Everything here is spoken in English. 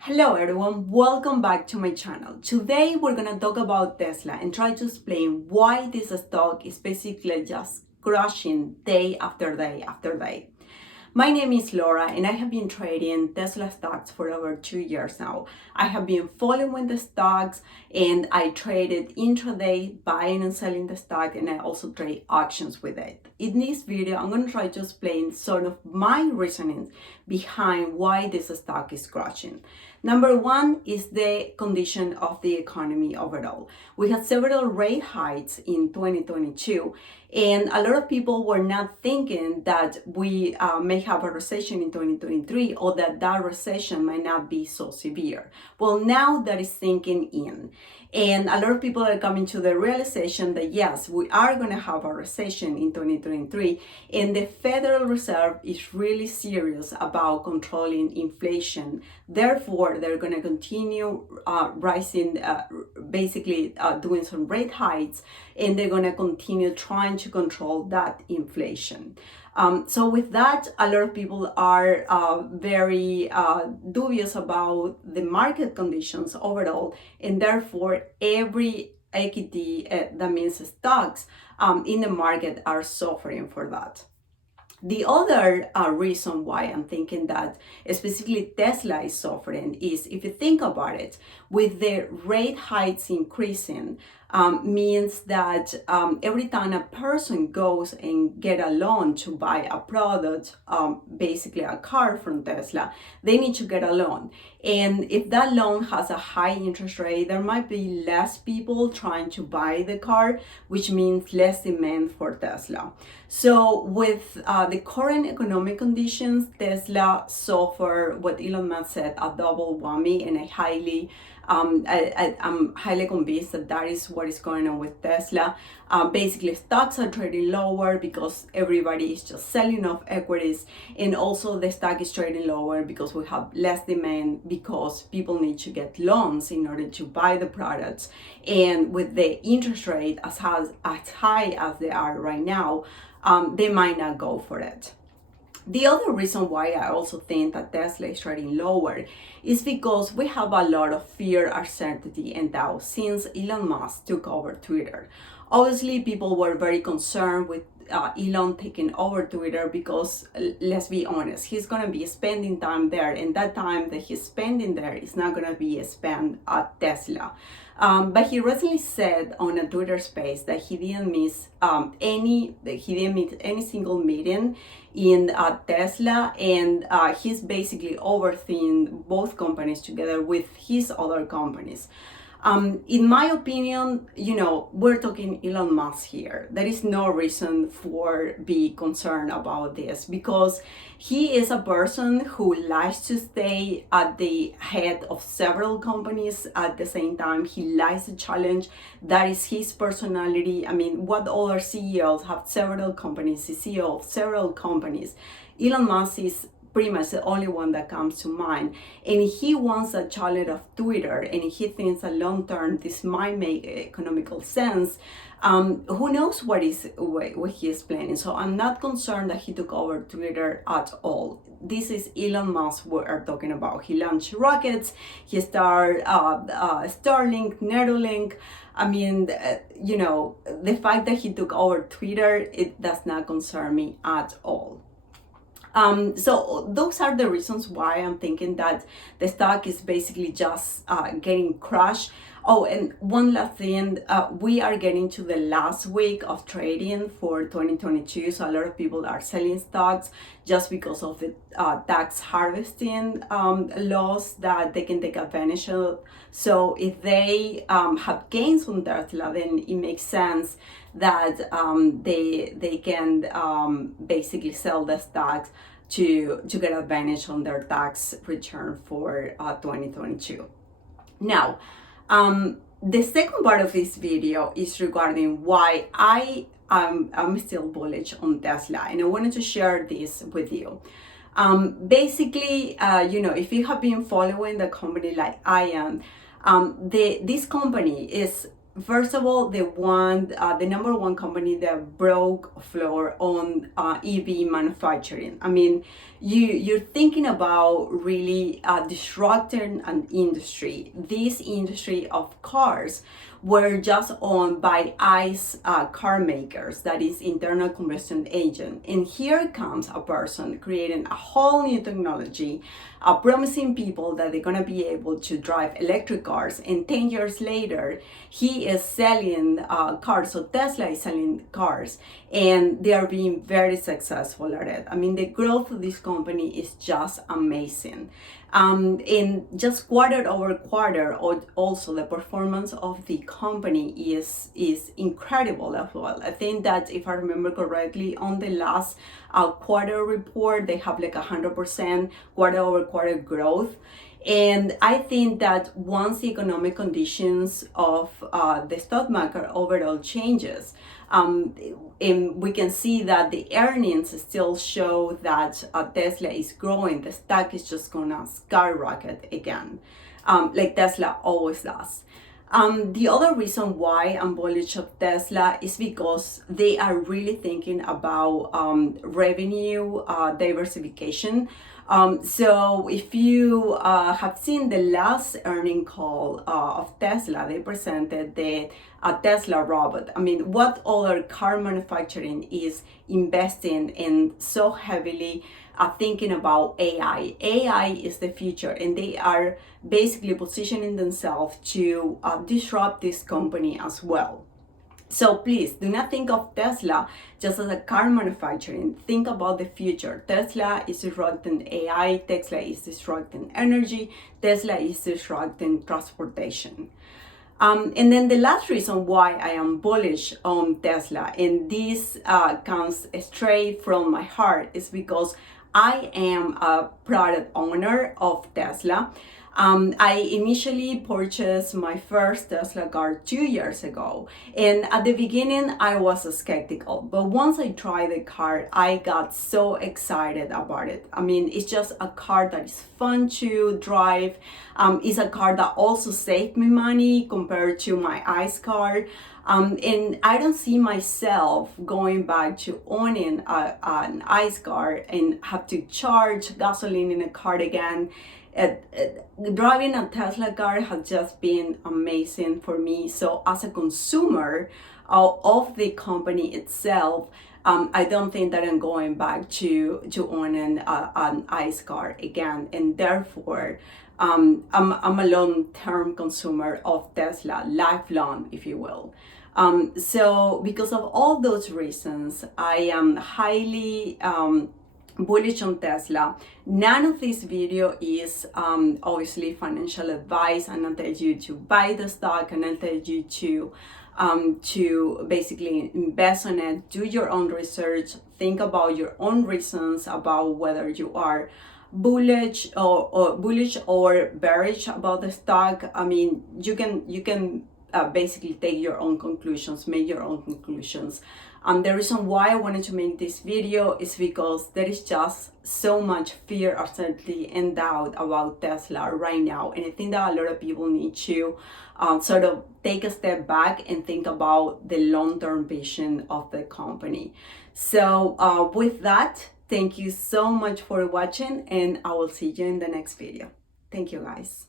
Hello everyone, welcome back to my channel. Today we're gonna talk about Tesla and try to explain why this stock is basically just crushing day after day after day. My name is Laura and I have been trading Tesla stocks for over 2 years now. I have been following the stocks and I traded intraday, buying and selling the stock, and I also trade auctions with it. In this video, I'm going to try to explain sort of my reasonings behind why this stock is crashing. Number one is the condition of the economy overall. We had several rate hikes in 2022, and a lot of people were not thinking that we may have a recession in 2023 or that recession might not be so severe. Well, now that is sinking in. And a lot of people are coming to the realization that yes, we are going to have a recession in 2023, and the Federal Reserve is really serious about controlling inflation. Therefore, they're going to continue rising, doing some rate hikes, and they're going to continue trying to control that inflation. So with that, a lot of people are very dubious about the market conditions overall, and therefore every equity, that means stocks in the market, are suffering for that. The other reason why I'm thinking that specifically Tesla is suffering is, if you think about it, with the rate hikes increasing, means that every time a person goes and get a loan to buy a product, basically a car from Tesla, they need to get a loan. And if that loan has a high interest rate, there might be less people trying to buy the car, which means less demand for Tesla. So with the current economic conditions, Tesla suffer what Elon Musk said, a double whammy, and I'm highly convinced that is what is going on with Tesla. Basically, stocks are trading lower because everybody is just selling off equities, and also the stock is trading lower because we have less demand because people need to get loans in order to buy the products. And with the interest rate as high as they are right now, they might not go for it. The other reason why I also think that Tesla is trading lower is because we have a lot of fear, uncertainty, and doubt since Elon Musk took over Twitter. Obviously, people were very concerned with Elon taking over Twitter because, let's be honest, he's going to be spending time there, and that time that he's spending there is not going to be spent at Tesla. But he recently said on a Twitter space that he didn't miss any single meeting in Tesla, and he's basically overseeing both companies together with his other companies. In my opinion, we're talking Elon Musk here. There is no reason for be concerned about this because he is a person who likes to stay at the head of several companies at the same time. He likes the challenge. That is his personality. I mean, what other CEOs have several companies, the CEO of several companies. Elon Musk is pretty much the only one that comes to mind, and he wants a challenge of Twitter, and he thinks that long term this might make economical sense. Who knows what he is planning? So I'm not concerned that he took over Twitter at all. This is Elon Musk we're talking about. He launched rockets. He started Starlink, Neuralink. I mean, the fact that he took over Twitter, it does not concern me at all. So those are the reasons why I'm thinking that the stock is basically just getting crushed. Oh, and one last thing, we are getting to the last week of trading for 2022. So a lot of people are selling stocks just because of the tax harvesting laws that they can take advantage of. So if they have gains on Tesla, then it makes sense that they can basically sell the stocks to get advantage on their tax return for 2022. Now, the second part of this video is regarding why I'm still bullish on Tesla, and I wanted to share this with you. Basically, if you have been following the company like I am, this company is first of all, the number one company that broke floor on EV manufacturing. I mean, you're thinking about really disrupting an industry. This industry of cars were just owned by ICE car makers, that is internal combustion engine. And here comes a person creating a whole new technology, promising people that they're gonna be able to drive electric cars. And 10 years later, he is selling cars. So Tesla is selling cars, and they are being very successful at it. I mean, the growth of this company is just amazing. In just quarter over quarter, also the performance of the company is incredible as well. I think that if I remember correctly, on the last quarter report, they have like 100% quarter over quarter growth. And I think that once the economic conditions of the stock market overall changes, and we can see that the earnings still show that Tesla is growing, the stock is just gonna skyrocket again, like Tesla always does. The other reason why I'm bullish of Tesla is because they are really thinking about revenue diversification. So if you have seen the last earning call of Tesla, they presented the Tesla robot. I mean, what other car manufacturing is investing in so heavily thinking about AI? AI is the future, and they are basically positioning themselves to disrupt this company as well. So please do not think of Tesla just as a car manufacturing. Think about the future. Tesla is disrupting AI, Tesla is disrupting energy, Tesla is disrupting transportation. And then the last reason why I am bullish on Tesla, and this comes straight from my heart, is because I am a product owner of Tesla. I initially purchased my first Tesla car 2 years ago, and at the beginning I was skeptical, but once I tried the car, I got so excited about it. I mean, it's just a car that is fun to drive. It's a car that also saved me money compared to my ICE car. And I don't see myself going back to owning an ICE car and have to charge gasoline in a car again. Driving a Tesla car has just been amazing for me. So as a consumer of the company itself, I don't think that I'm going back to owning an ICE car again, and therefore I'm a long-term consumer of Tesla, lifelong, if you will. So because of all those reasons, I am highly bullish on Tesla. None of this video is obviously financial advice. I'm not telling you to buy the stock, and I'm telling you to basically invest on it. Do your own research. Think about your own reasons about whether you are bullish or bearish about the stock. I mean, you can basically take your own conclusions, make your own conclusions. The reason why I wanted to make this video is because there is just so much fear, uncertainty, and doubt about Tesla right now. And I think that a lot of people need to sort of take a step back and think about the long-term vision of the company. So with that, thank you so much for watching, and I will see you in the next video. Thank you, guys.